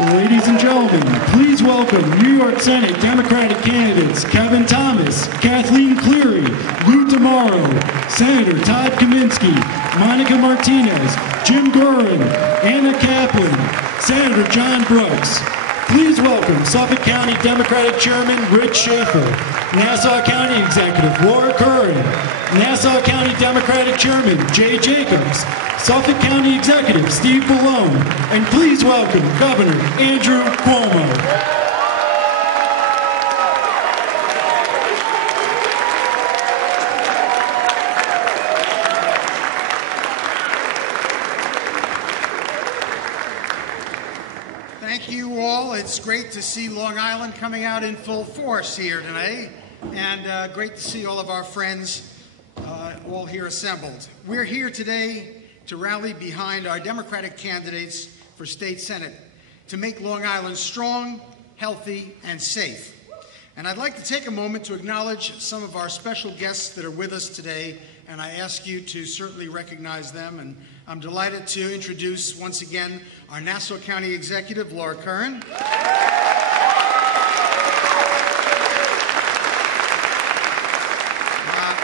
Ladies and gentlemen, please welcome New York Senate Democratic candidates Kevin Thomas, Kathleen Cleary, Lou DeMauro, Senator Todd Kaminsky, Monica Martinez, Jim Gorin, Anna Kaplan, Senator John Brooks. Please welcome Suffolk County Democratic Chairman Rich Schaefer, Nassau County Executive Laura Curran, Nassau County Democratic Chairman Jay Jacobs, Suffolk County Executive Steve Bellone, and please welcome Governor Andrew Cuomo. Thank you all. It's great to see Long Island coming out in full force here today, and great to see all of our friends all here assembled. We're here today to rally behind our Democratic candidates for state senate to make Long Island strong, healthy, and safe. And I'd like to take a moment to acknowledge some of our special guests that are with us today, and I ask you to certainly recognize them. And I'm delighted to introduce once again our Nassau County Executive, Laura Curran.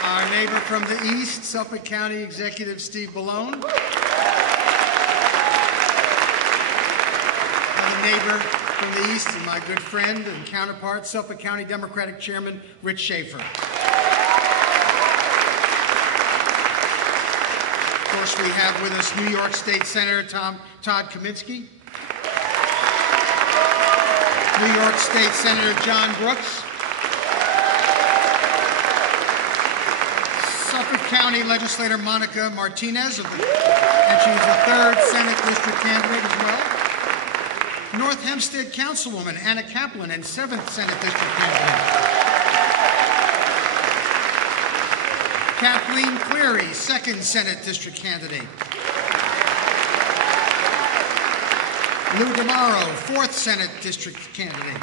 Our neighbor from the east, Suffolk County Executive Steve Bellone. Another neighbor from the east, and my good friend and counterpart, Suffolk County Democratic Chairman Rich Schaefer. Of course, we have with us New York State Senator Todd Kaminsky, New York State Senator John Brooks, Suffolk County Legislator Monica Martinez, and she's the 3rd Senate District candidate as well. North Hempstead Councilwoman Anna Kaplan, and 7th Senate District candidate. Kathleen Cleary, 2nd Senate District candidate. Lou DeMauro, 4th Senate District candidate.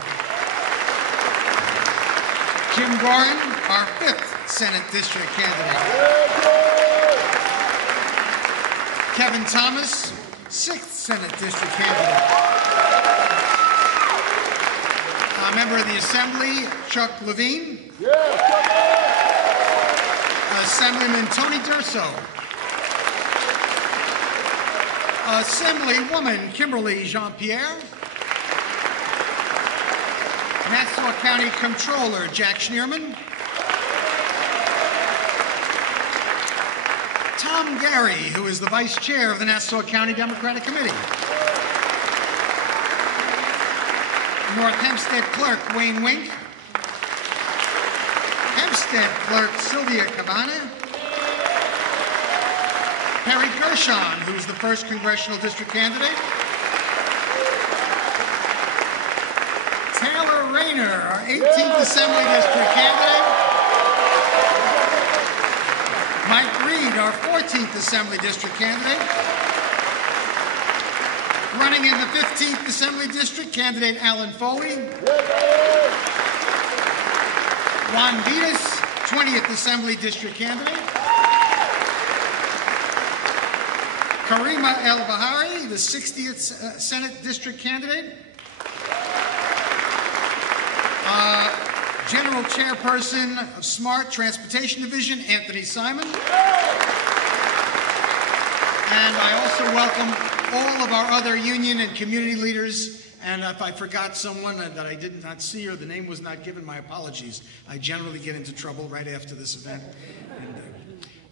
Jim Gorin, our 5th Senate District candidate. Kevin Thomas, 6th Senate District candidate. A member of the Assembly, Chuck Levine. Assemblyman Tony Durso. Assemblywoman Kimberly Jean-Pierre. Nassau County Comptroller Jack Schneerman. Tom Gary, who is the Vice Chair of the Nassau County Democratic Committee. North Hempstead Clerk Wayne Wink. Hempstead Clerk Sylvia Cabana. Perry Gershon, who's the 1st Congressional District candidate. Taylor Rayner, our 18th Assembly District candidate. Mike Reed, our 14th Assembly District candidate. Running in the 15th Assembly District, candidate Alan Foley. Juan Vitas, 20th Assembly District candidate. Karima El Bahari, the 60th Senate District candidate. General Chairperson of SMART Transportation Division, Anthony Simon. And I also welcome all of our other union and community leaders. And if I forgot someone that I did not see or the name was not given, my apologies. I generally get into trouble right after this event.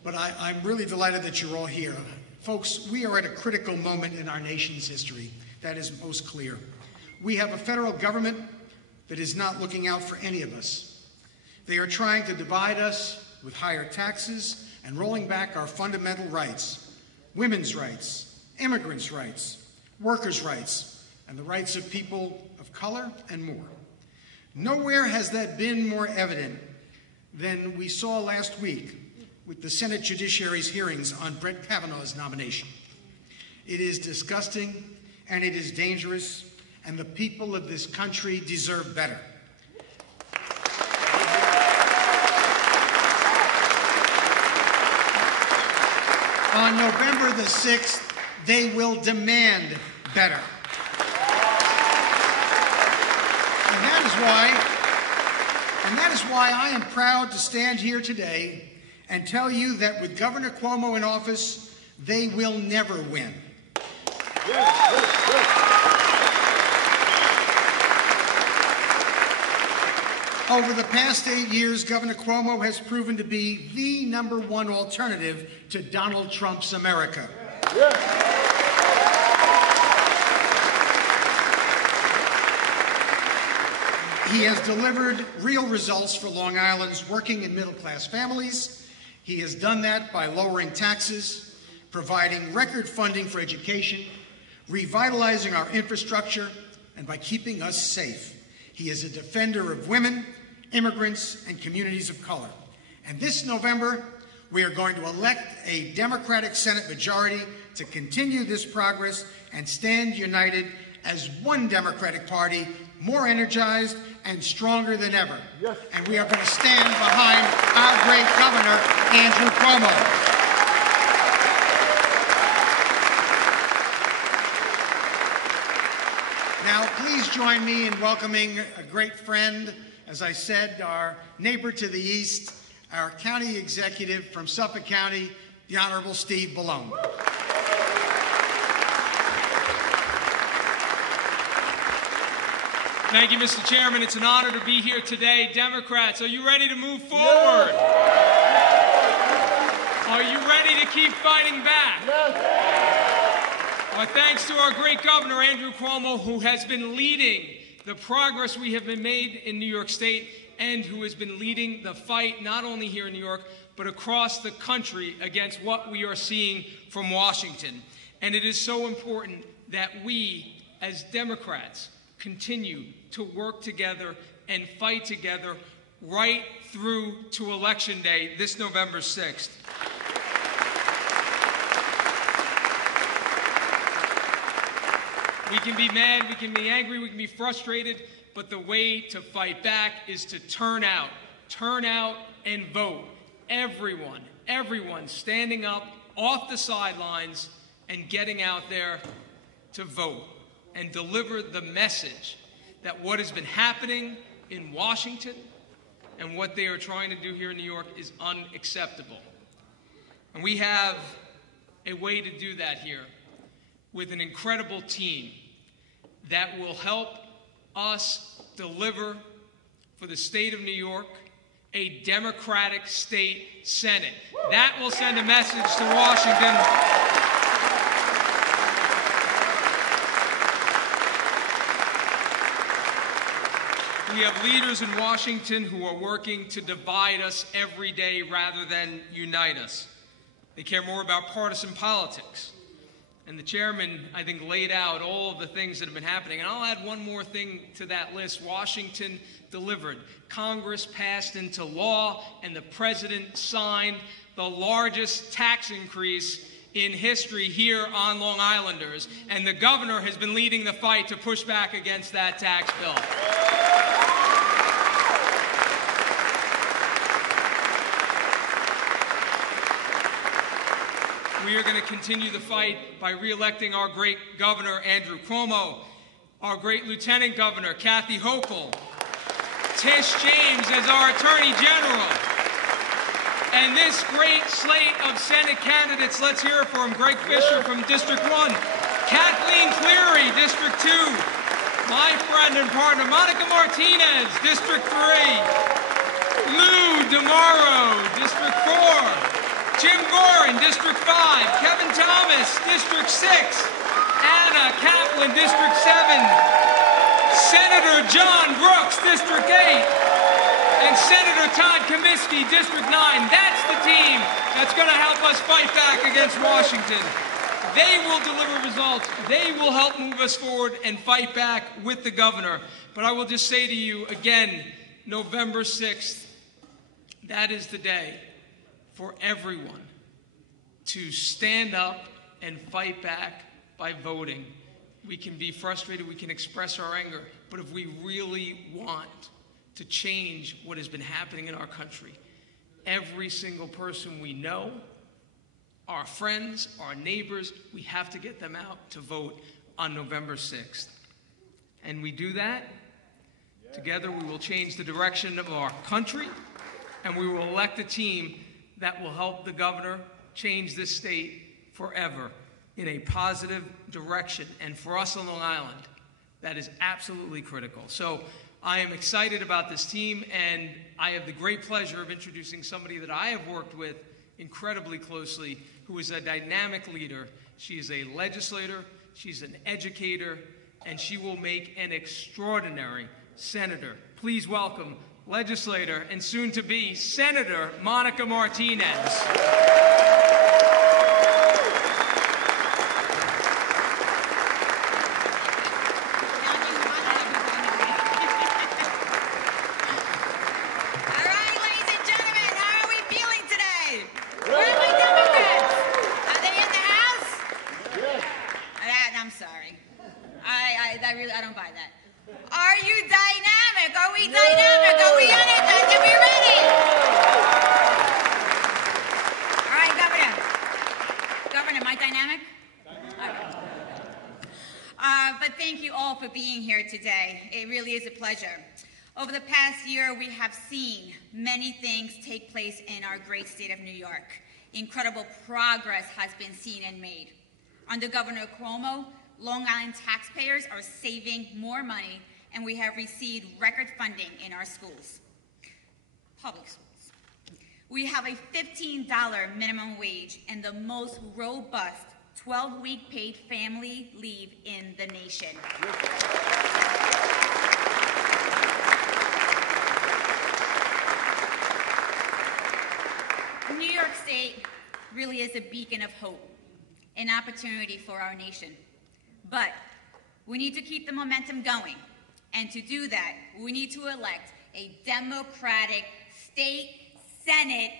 But I'm really delighted that you're all here. Folks, we are at a critical moment in our nation's history. That is most clear. We have a federal government that is not looking out for any of us. They are trying to divide us with higher taxes and rolling back our fundamental rights: women's rights, immigrants' rights, workers' rights, and the rights of people of color, and more. Nowhere has that been more evident than we saw last week with the Senate Judiciary's hearings on Brett Kavanaugh's nomination. It is disgusting, and it is dangerous, and the people of this country deserve better. On November the 6th, they will demand better. is why I am proud to stand here today and tell you that with Governor Cuomo in office, they will never win. Over the past 8 years, Governor Cuomo has proven to be the #1 alternative to Donald Trump's America. He has delivered real results for Long Island's working and middle-class families. He has done that by lowering taxes, providing record funding for education, revitalizing our infrastructure, and by keeping us safe. He is a defender of women, immigrants, and communities of color. And this November, we are going to elect a Democratic Senate majority to continue this progress and stand united as one Democratic Party, more energized and stronger than ever. Yes. And we are going to stand behind our great Governor, Andrew Cuomo. Now, please join me in welcoming a great friend, as I said, our neighbor to the east, our county executive from Suffolk County, the Honorable Steve Bellone. Thank you, Mr. Chairman. It's an honor to be here today. Democrats, are you ready to move forward? Yes. Are you ready to keep fighting back? Yes. Our thanks to our great Governor, Andrew Cuomo, who has been leading the progress we have been made in New York State and who has been leading the fight not only here in New York, but across the country against what we are seeing from Washington. And it is so important that we, as Democrats, continue to work together and fight together right through to Election Day, this November 6th. We can be mad, we can be angry, we can be frustrated, but the way to fight back is to turn out and vote. Everyone standing up off the sidelines and getting out there to vote and deliver the message that what has been happening in Washington and what they are trying to do here in New York is unacceptable. And we have a way to do that here with an incredible team that will help us deliver for the state of New York a Democratic state Senate. That will send a message to Washington. We have leaders in Washington who are working to divide us every day rather than unite us. They care more about partisan politics. And the chairman, I think, laid out all of the things that have been happening. And I'll add one more thing to that list. Washington delivered. Congress passed into law, and the president signed the largest tax increase in history here on Long Islanders. And the governor has been leading the fight to push back against that tax bill. We are going to continue the fight by re-electing our great governor, Andrew Cuomo, our great lieutenant governor, Kathy Hochul, Tish James as our attorney general, and this great slate of Senate candidates. Let's hear it for them. Greg Fisher from District 1, Kathleen Cleary, District 2, my friend and partner, Monica Martinez, District 3, Lou DeMauro, District 4, Jim Gorin, District 5, Kevin Thomas, District 6, Anna Kaplan, District 7, Senator John Brooks, District 8, and Senator Todd Kaminsky, District 9. That's the team that's going to help us fight back against Washington. They will deliver results. They will help move us forward and fight back with the governor. But I will just say to you again, November 6th, that is the day for everyone to stand up and fight back by voting. We can be frustrated, we can express our anger, but if we really want to change what has been happening in our country, every single person we know, our friends, our neighbors, we have to get them out to vote on November 6th. And we do that Together we will change the direction of our country, and we will elect a team that will help the governor change this state forever in a positive direction. And for us on Long Island, that is absolutely critical. So I am excited about this team, and I have the great pleasure of introducing somebody that I have worked with incredibly closely, who is a dynamic leader. She is a legislator, she's an educator, and she will make an extraordinary senator. Please welcome legislator and soon-to-be Senator Monica Martinez. I don't buy that. Are you dynamic? Are we dynamic? Are we energized? Are we ready? All right, Governor. Governor, am I dynamic? Okay. But thank you all for being here today. It really is a pleasure. Over the past year, we have seen many things take place in our great state of New York. Incredible progress has been seen and made. Under Governor Cuomo, Long Island taxpayers are saving more money, and we have received record funding in our schools, public schools. We have a $15 minimum wage and the most robust 12-week paid family leave in the nation. New York State really is a beacon of hope, an opportunity for our nation. But we need to keep the momentum going. And to do that, we need to elect a Democratic state Senate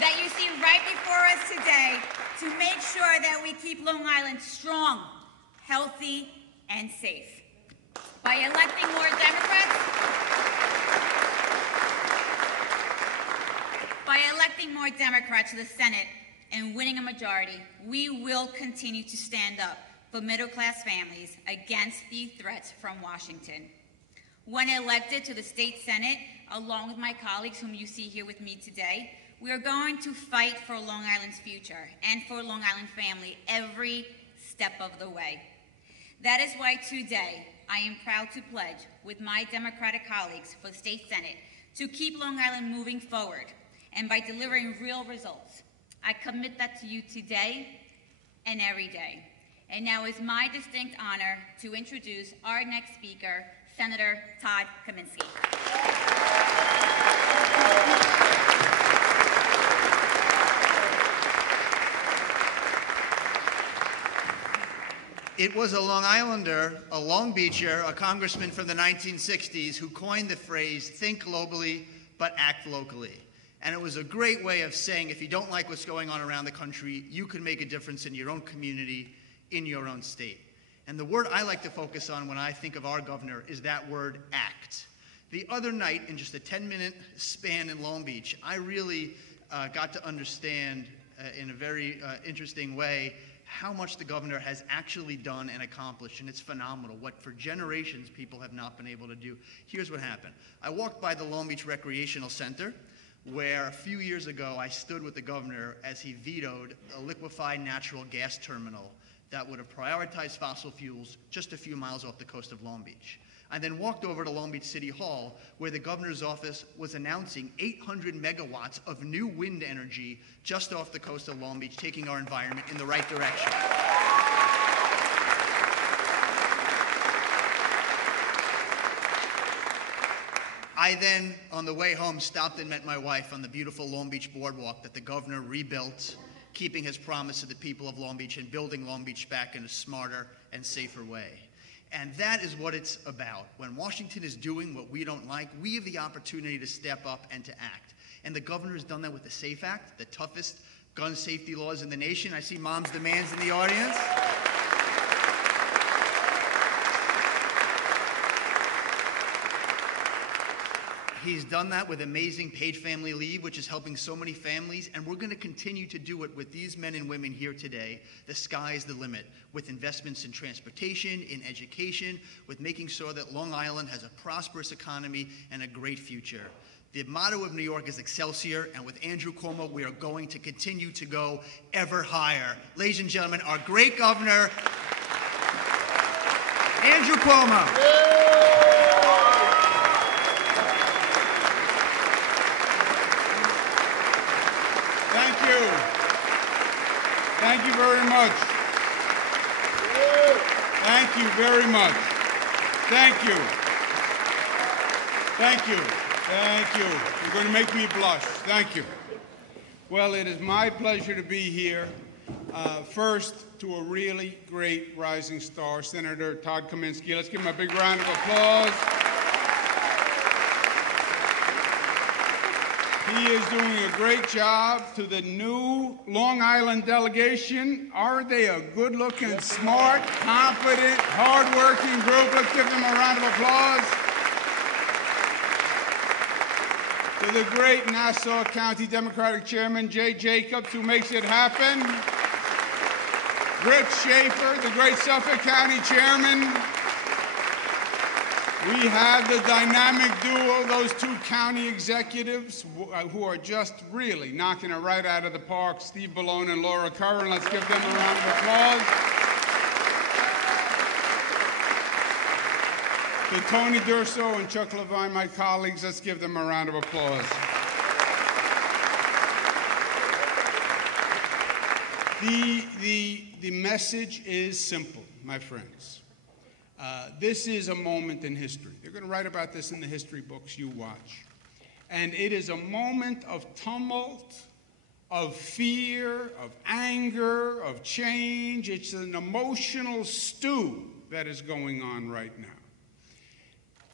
that you see right before us today to make sure that we keep Long Island strong, healthy, and safe. By electing more Democrats to the Senate and winning a majority, we will continue to stand up for middle-class families against the threats from Washington. When elected to the state Senate, along with my colleagues whom you see here with me today, we are going to fight for Long Island's future and for Long Island family every step of the way. That is why today I am proud to pledge with my Democratic colleagues for the state Senate to keep Long Island moving forward, and by delivering real results. I commit that to you today and every day. And now it's my distinct honor to introduce our next speaker, Senator Todd Kaminsky. It was a Long Islander, a Long Beacher, a congressman from the 1960s who coined the phrase, think globally, but act locally. And it was a great way of saying, if you don't like what's going on around the country, you can make a difference in your own community, in your own state. And the word I like to focus on when I think of our governor is that word, act. The other night, in just a 10-minute span in Long Beach, I really got to understand in a very interesting way how much the governor has actually done and accomplished, and it's phenomenal. What for generations people have not been able to do. Here's what happened. I walked by the Long Beach Recreational Center, where a few years ago I stood with the governor as he vetoed a liquefied natural gas terminal that would have prioritized fossil fuels just a few miles off the coast of Long Beach. I then walked over to Long Beach City Hall, where the governor's office was announcing 800 megawatts of new wind energy just off the coast of Long Beach, taking our environment in the right direction. I then, on the way home, stopped and met my wife on the beautiful Long Beach boardwalk that the governor rebuilt, keeping his promise to the people of Long Beach and building Long Beach back in a smarter and safer way. And that is what it's about. When Washington is doing what we don't like, we have the opportunity to step up and to act. And the governor has done that with the SAFE Act, the toughest gun safety laws in the nation. I see Mom's Demands in the audience. He's done that with amazing paid family leave, which is helping so many families, and we're going to continue to do it with these men and women here today. The sky's the limit, with investments in transportation, in education, with making sure that Long Island has a prosperous economy and a great future. The motto of New York is Excelsior, and with Andrew Cuomo, we are going to continue to go ever higher. Ladies and gentlemen, our great governor, Andrew Cuomo. Thank you. Thank you very much. Thank you very much. Thank you. Thank you. Thank you. You're going to make me blush. Thank you. Well, it is my pleasure to be here. First, to a really great rising star, Senator Todd Kaminsky. Let's give him a big round of applause. He is doing a great job. To the new Long Island delegation, are they a good-looking, smart, confident, hard-working group? Let's give them a round of applause. To the great Nassau County Democratic Chairman, Jay Jacobs, who makes it happen. Rick Schaefer, the great Suffolk County Chairman. We have the dynamic duo, those two county executives who are just really knocking it right out of the park, Steve Ballone and Laura Curran. Let's give them a round of applause. To Tony Durso and Chuck Levine, my colleagues, let's give them a round of applause. The message is simple, my friends. This is a moment in history. They're going to write about this in the history books you watch. And it is a moment of tumult, of fear, of anger, of change. It's an emotional stew that is going on right now.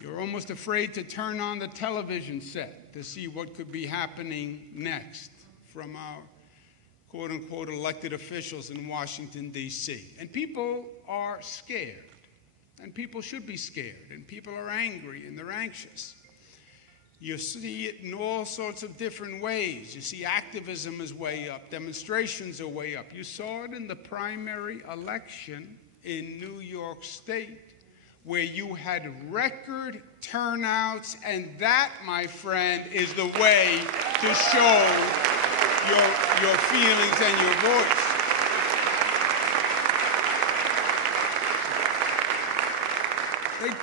You're almost afraid to turn on the television set to see what could be happening next from our quote-unquote elected officials in Washington, D.C. And people are scared. And people should be scared, and people are angry, and they're anxious. You see it in all sorts of different ways. You see activism is way up, demonstrations are way up. You saw it in the primary election in New York State, where you had record turnouts, and that, my friend, is the way to show your feelings and your voice.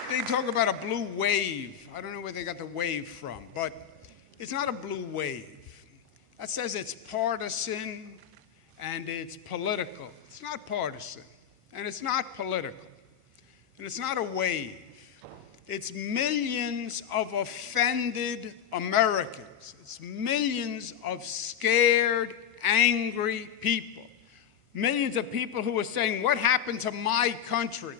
They talk about a blue wave. I don't know where they got the wave from, but it's not a blue wave. That says it's partisan and it's political. It's not partisan, and it's not political, and it's not a wave. It's millions of offended Americans. It's millions of scared, angry people. Millions of people who are saying, what happened to my country?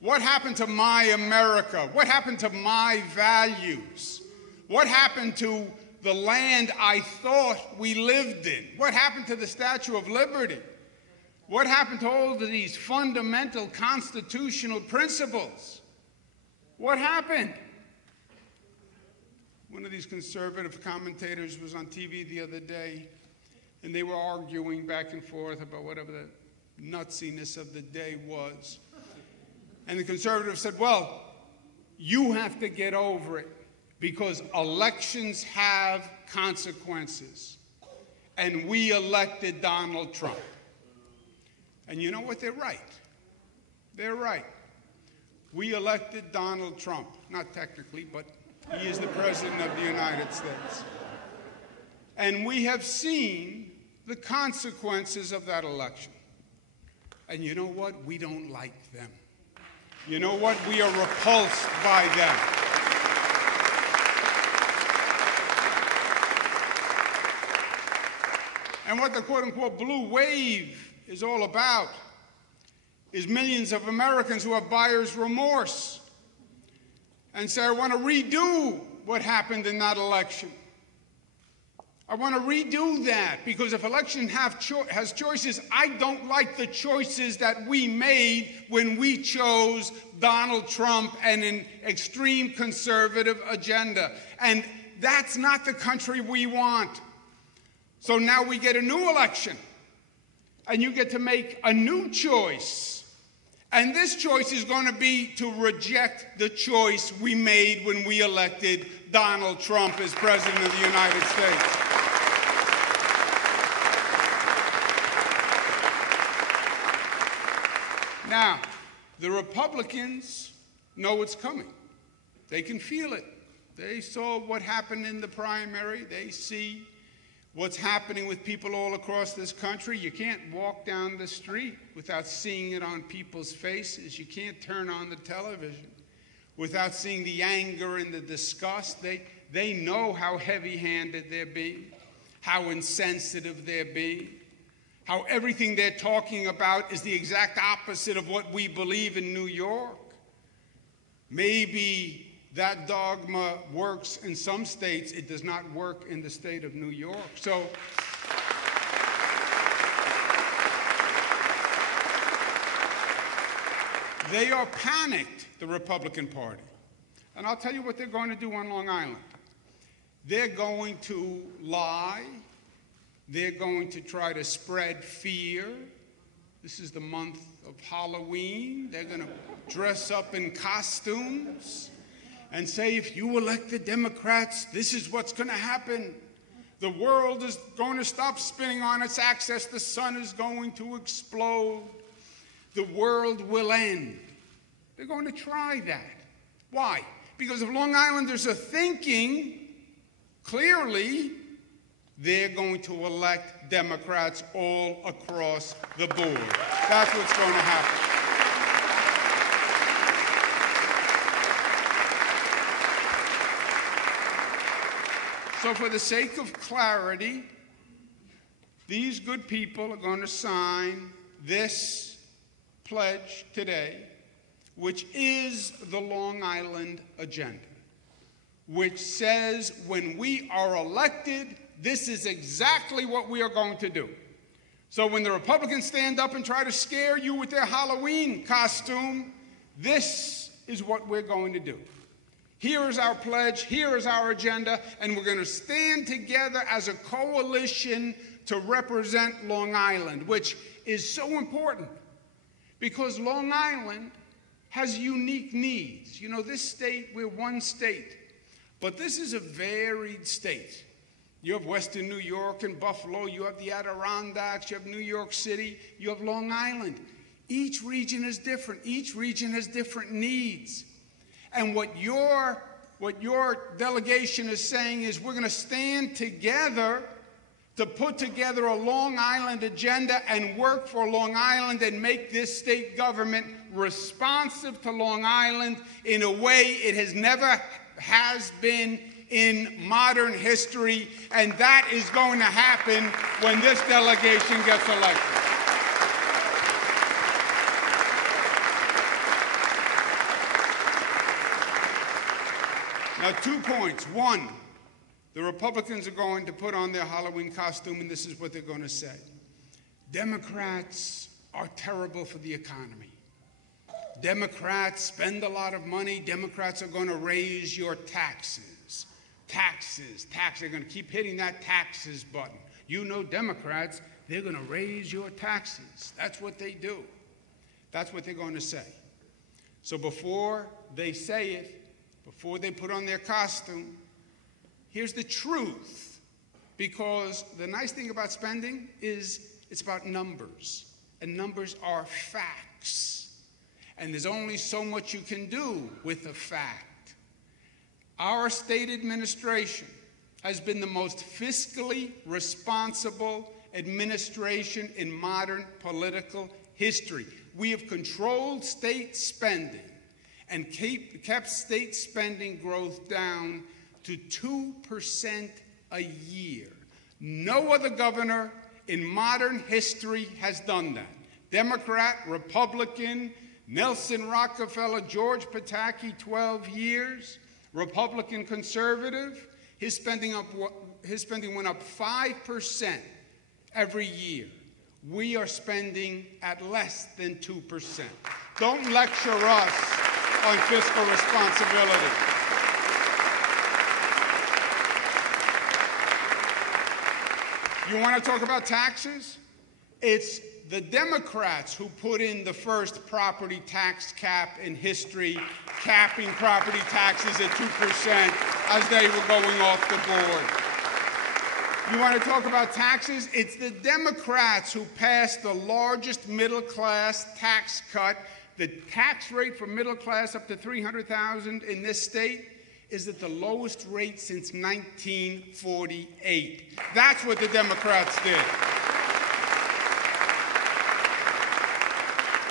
What happened to my America? What happened to my values? What happened to the land I thought we lived in? What happened to the Statue of Liberty? What happened to all of these fundamental constitutional principles? What happened? One of these conservative commentators was on TV the other day, and they were arguing back and forth about whatever the nutsiness of the day was. And the conservative said, well, you have to get over it because elections have consequences. And we elected Donald Trump. And you know what? They're right. They're right. We elected Donald Trump. Not technically, but he is the President of the United States. And we have seen the consequences of that election. And you know what? We don't like them. You know what? We are repulsed by them. And what the quote-unquote blue wave is all about is millions of Americans who have buyer's remorse and say, I want to redo what happened in that election. I want to redo that because if election has choices, I don't like the choices that we made when we chose Donald Trump and an extreme conservative agenda. And that's not the country we want. So now we get a new election, and you get to make a new choice. And this choice is going to be to reject the choice we made when we elected Donald Trump as President of the United States. Now, the Republicans know it's coming. They can feel it. They saw what happened in the primary. They see what's happening with people all across this country. You can't walk down the street without seeing it on people's faces. You can't turn on the television without seeing the anger and the disgust. They know how heavy-handed they're being, how insensitive they're being, how everything they're talking about is the exact opposite of what we believe in New York. Maybe that dogma works in some states. It does not work in the state of New York. So they are panicked, the Republican Party. And I'll tell you what they're going to do on Long Island. They're going to lie. They're going to try to spread fear. This is the month of Halloween. They're going to dress up in costumes and say, if you elect the Democrats, this is what's going to happen. The world is going to stop spinning on its axis. The sun is going to explode. The world will end. They're going to try that. Why? Because if Long Islanders are thinking clearly, they're going to elect Democrats all across the board. That's what's going to happen. So for the sake of clarity, these good people are going to sign this pledge today, which is the Long Island agenda, which says when we are elected, this is exactly what we are going to do. So when the Republicans stand up and try to scare you with their Halloween costume, this is what we're going to do. Here is our pledge, here is our agenda, and we're going to stand together as a coalition to represent Long Island, which is so important because Long Island has unique needs. You know, this state, we're one state, but this is a varied state. You have Western New York and Buffalo, you have the Adirondacks, you have New York City, you have Long Island. Each region is different. Each region has different needs. And what your delegation is saying is we're going to stand together to put together a Long Island agenda and work for Long Island and make this state government responsive to Long Island in a way it has never has been in modern history, and that is going to happen when this delegation gets elected. Now, 2 points. One, the Republicans are going to put on their Halloween costume, and this is what they're going to say. Democrats are terrible for the economy. Democrats spend a lot of money. Democrats are going to raise your taxes. Taxes. They're going to keep hitting that taxes button. You know Democrats, they're going to raise your taxes. That's what they do. That's what they're going to say. So before they say it, before they put on their costume, here's the truth. Because the nice thing about spending is it's about numbers. And numbers are facts. And there's only so much you can do with a fact. Our state administration has been the most fiscally responsible administration in modern political history. We have controlled state spending and kept state spending growth down to 2% a year. No other governor in modern history has done that. Democrat, Republican, Nelson Rockefeller, George Pataki, 12 years. Republican conservative, his spending went up 5% every year. We are spending at less than 2%. Don't lecture us on fiscal responsibility. You want to talk about taxes? It's the Democrats who put in the first property tax cap in history, capping property taxes at 2% as they were going off the board. You want to talk about taxes? It's the Democrats who passed the largest middle-class tax cut. The tax rate for middle class up to $300,000 in this state is at the lowest rate since 1948. That's what the Democrats did.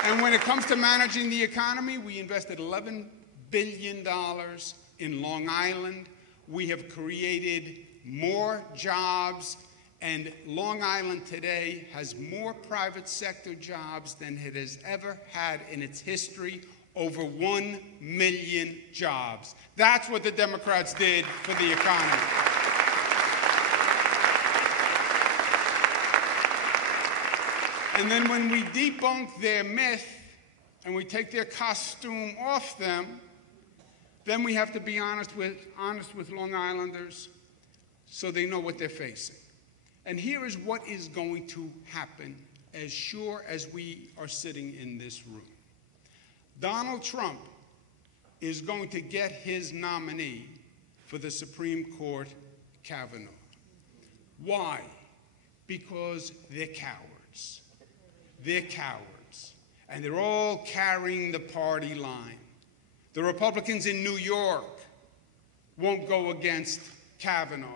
And when it comes to managing the economy, we invested $11 billion in Long Island. We have created more jobs, and Long Island today has more private sector jobs than it has ever had in its history. Over 1 million jobs. That's what the Democrats did for the economy. And then when we debunk their myth and we take their costume off them, then we have to be honest with Long Islanders so they know what they're facing. And here is what is going to happen as sure as we are sitting in this room. Donald Trump is going to get his nominee for the Supreme Court, Kavanaugh. Why? Because they're cowards. They're cowards. And they're all carrying the party line. The Republicans in New York won't go against Kavanaugh.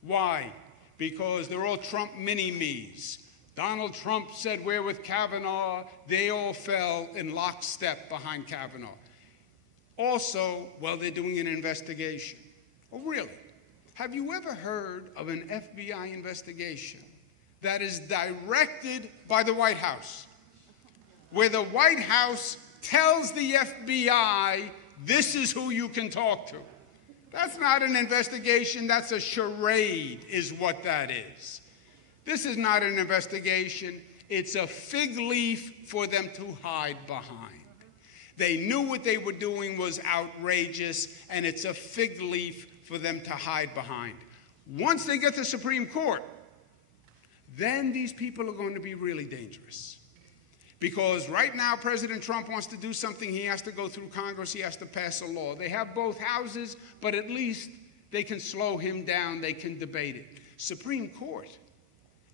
Why? Because they're all Trump mini-me's. Donald Trump said we're with Kavanaugh. They all fell in lockstep behind Kavanaugh. Also, well, they're doing an investigation. Oh, really? Have you ever heard of an FBI investigation that is directed by the White House, where the White House tells the FBI, this is who you can talk to? That's not an investigation. That's a charade, is what that is. This is not an investigation. It's a fig leaf for them to hide behind. They knew what they were doing was outrageous, and it's a fig leaf for them to hide behind. Once they get to the Supreme Court, then these people are going to be really dangerous. Because right now, President Trump wants to do something. He has to go through Congress. He has to pass a law. They have both houses, but at least they can slow him down. They can debate it. Supreme Court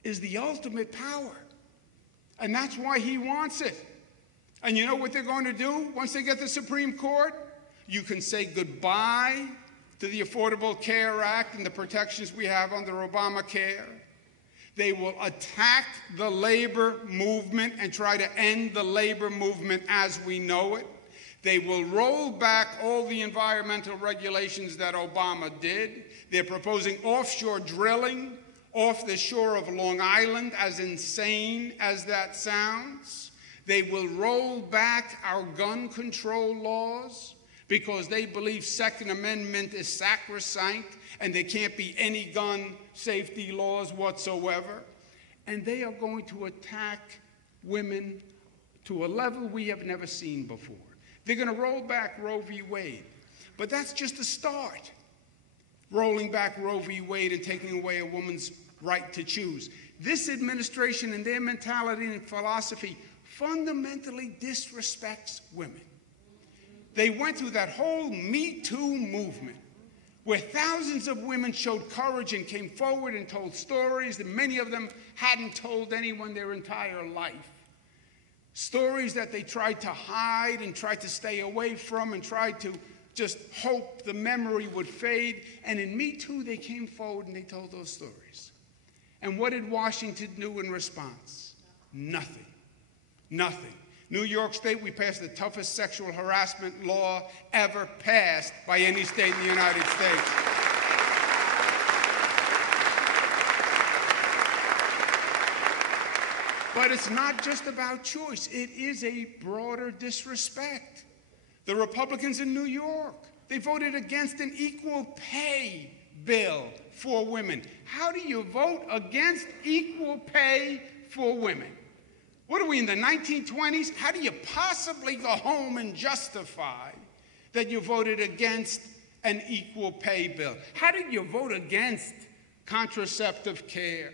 is the ultimate power. And that's why he wants it. And you know what they're going to do once they get the Supreme Court? You can say goodbye to the Affordable Care Act and the protections we have under Obamacare. They will attack the labor movement and try to end the labor movement as we know it. They will roll back all the environmental regulations that Obama did. They're proposing offshore drilling off the shore of Long Island, as insane as that sounds. They will roll back our gun control laws because they believe Second Amendment is sacrosanct and there can't be any gun safety laws whatsoever. And they are going to attack women to a level we have never seen before. They're going to roll back Roe v. Wade. But that's just a start. Rolling back Roe v. Wade and taking away a woman's right to choose. This administration and their mentality and philosophy fundamentally disrespects women. They went through that whole Me Too movement where thousands of women showed courage and came forward and told stories that many of them hadn't told anyone their entire life. Stories that they tried to hide and tried to stay away from and tried to just hope the memory would fade. And in Me Too, they came forward and they told those stories. And what did Washington do in response? Nothing. Nothing. New York State, we passed the toughest sexual harassment law ever passed by any state in the United States. But it's not just about choice. It is a broader disrespect. The Republicans in New York, they voted against an equal pay bill for women. How do you vote against equal pay for women? What are we, in the 1920s? How do you possibly go home and justify that you voted against an equal pay bill? How did you vote against contraceptive care?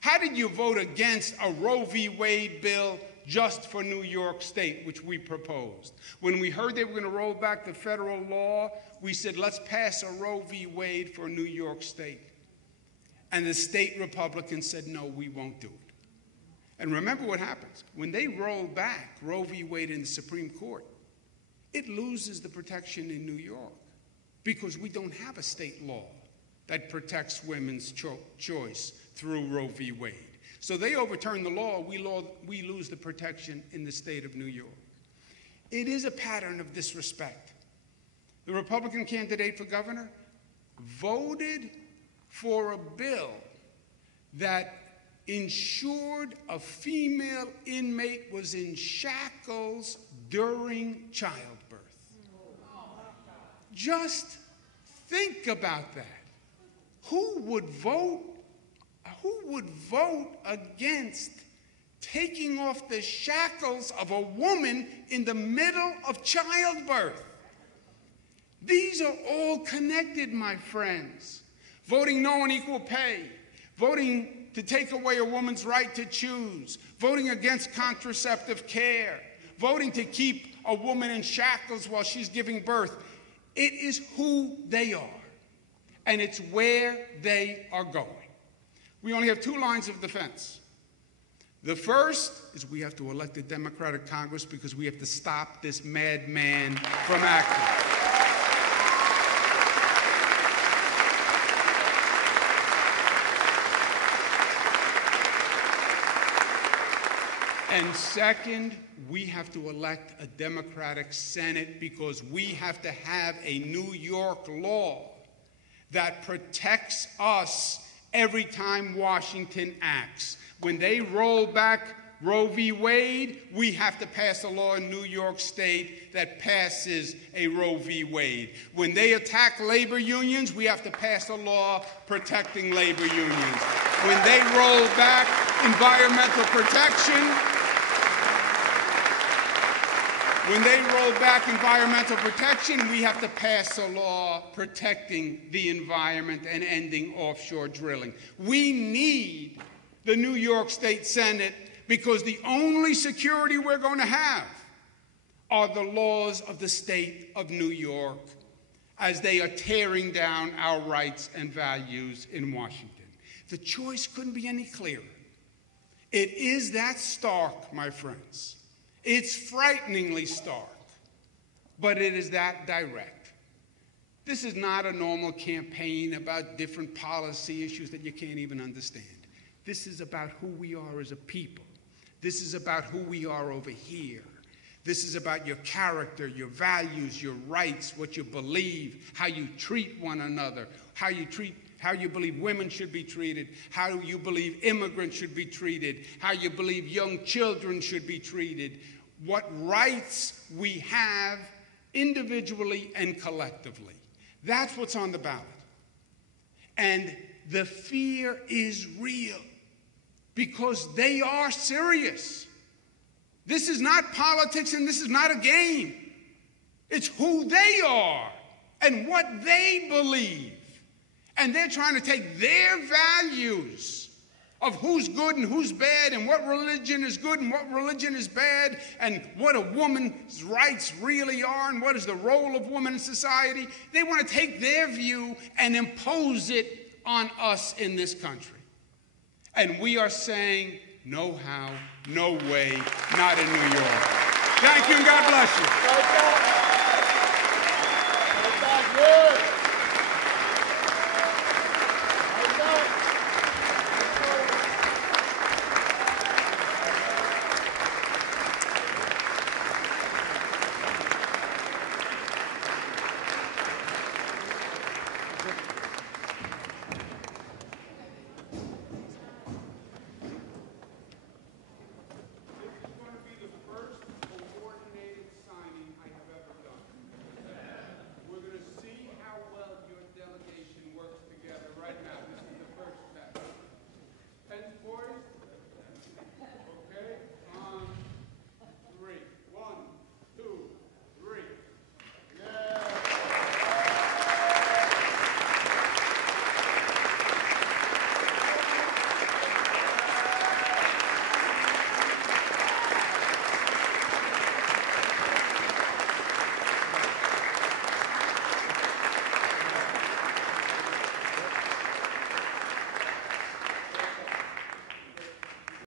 How did you vote against a Roe v. Wade bill just for New York State, which we proposed? When we heard they were going to roll back the federal law, we said, let's pass a Roe v. Wade for New York State. And the state Republicans said, no, we won't do it. And remember what happens. When they roll back Roe v. Wade in the Supreme Court, it loses the protection in New York because we don't have a state law that protects women's choice through Roe v. Wade. So they overturn the law, we lose the protection in the state of New York. It is a pattern of disrespect. The Republican candidate for governor voted for a bill that ensured a female inmate was in shackles during childbirth. Just think about that. Who would vote against taking off the shackles of a woman in the middle of childbirth? These are all connected, my friends. Voting no on equal pay, voting to take away a woman's right to choose, voting against contraceptive care, voting to keep a woman in shackles while she's giving birth. It is who they are, and it's where they are going. We only have two lines of defense. The first is we have to elect a Democratic Congress because we have to stop this madman from acting. And second, we have to elect a Democratic Senate because we have to have a New York law that protects us every time Washington acts. When they roll back Roe v. Wade, we have to pass a law in New York State that passes a Roe v. Wade. When they attack labor unions, we have to pass a law protecting labor unions. When they roll back environmental protection, we have to pass a law protecting the environment and ending offshore drilling. We need the New York State Senate because the only security we're going to have are the laws of the state of New York as they are tearing down our rights and values in Washington. The choice couldn't be any clearer. It is that stark, my friends. It's frighteningly stark, but it is that direct. This is not a normal campaign about different policy issues that you can't even understand. This is about who we are as a people. This is about who we are over here. This is about your character, your values, your rights, what you believe, how you treat one another, how you believe women should be treated, how you believe immigrants should be treated, how you believe young children should be treated, what rights we have individually and collectively. That's what's on the ballot. And the fear is real because they are serious. This is not politics and this is not a game. It's who they are and what they believe. And they're trying to take their values of who's good and who's bad and what religion is good and what religion is bad and what a woman's rights really are and what is the role of women in society. They want to take their view and impose it on us in this country. And we are saying, no how, no way, not in New York. Thank you and God bless you.